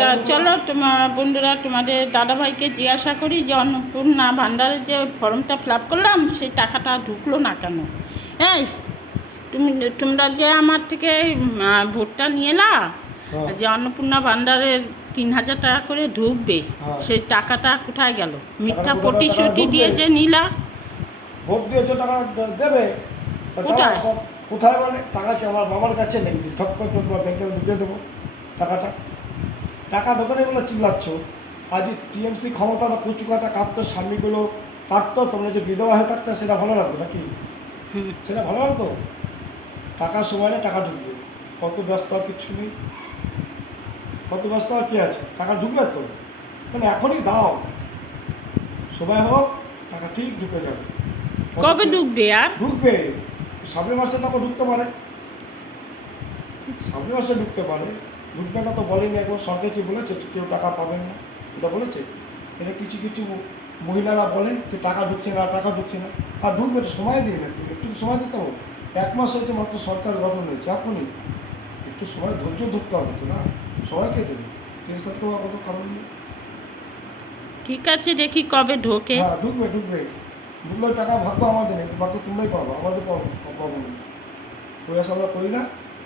তা চলো তোমার বন্ধুরা তোমাদের দাদাভাইকে জিজ্ঞাসা করি যে অন্নপূর্ণা ভাণ্ডারের যে ফর্মটা ফিল আপ করলাম সেই টাকাটা ঢুকলো না কেন। হ্যাঁ, তোমরা যে আমার থেকে ভোটটা নিয়ে না, যে অন্নপূর্ণা ভাণ্ডারের 3,000 টাকা করে ঢুকবে, সেই টাকাটা কোথায় গেল? মিথ্যা প্রতিশ্রুতি দিয়ে যে নিলা, ভোট দিয়েছো, টাকা দেবে কোথায়? কোথায় মানে টাকা কি আমার বাবার কাছে নেই? ঠক করে ব্যাংকে ঢুকিয়ে দেবো টাকাটা? টাকা ঢোকানে এগুলো চিল্লাচ্ছ। আজ টিএমসি ক্ষমতা কচুকাটা কাটতো, স্বামীগুলো কাটতো, তোমরা যে বিধবা হয়ে থাকতো সেটা ভালো লাগতো নাকি? সেটা ভালো লাগতো? টাকার সময় না টাকা ঢুকবে, কত ব্যস্ত আর কিচ্ছু নেই, কত ব্যস্ত আর কী আছে, টাকা ঢুকবে তো, মানে এখনই দাও, সময় হোক, টাকা ঠিক ঢুকে যাবে। কবে ঢুকবে? আর ঢুকবে সামনের মাসে, টাকা ঢুকতে পারে, সামনের মাসে ঢুকতে পারে। ঢুকবে না তো বলেনি, একবার সরকার কি বলেছে কেউ টাকা পাবেন না, এটা বলেছে? এটা কিছু কিছু মহিলারা বলে যে টাকা ঢুকছে না, টাকা ঢুকছে না। আর ঢুকবে, সময় দিন, একটু একটু সময় দিতে হবে। 1 মাস হয়েছে মাত্র সরকার গঠন হয়েছে, এখনই একটু সময় ধৈর্য ধরতে হবে তো না, সবাইকে দেবে, টেনশন তো কোনো কারণ নেই। ঠিক আছে, দেখি কবে ঢোকে। হ্যাঁ ঢুকবে, ঢুকবে, ঢুকলে টাকা ভাগ্য আমাদের নেই, ভাগ্য তোমরাই পাবো, আমাদের পাবো না। প্রয়াস আমরা করি না,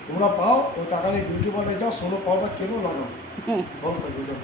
তোমরা পাও, ওই টাকা নিয়ে বিউটি পার্লারে যাও, সোনো পাউডার কেনো লাগাও, ভালো থাকবে, যাও।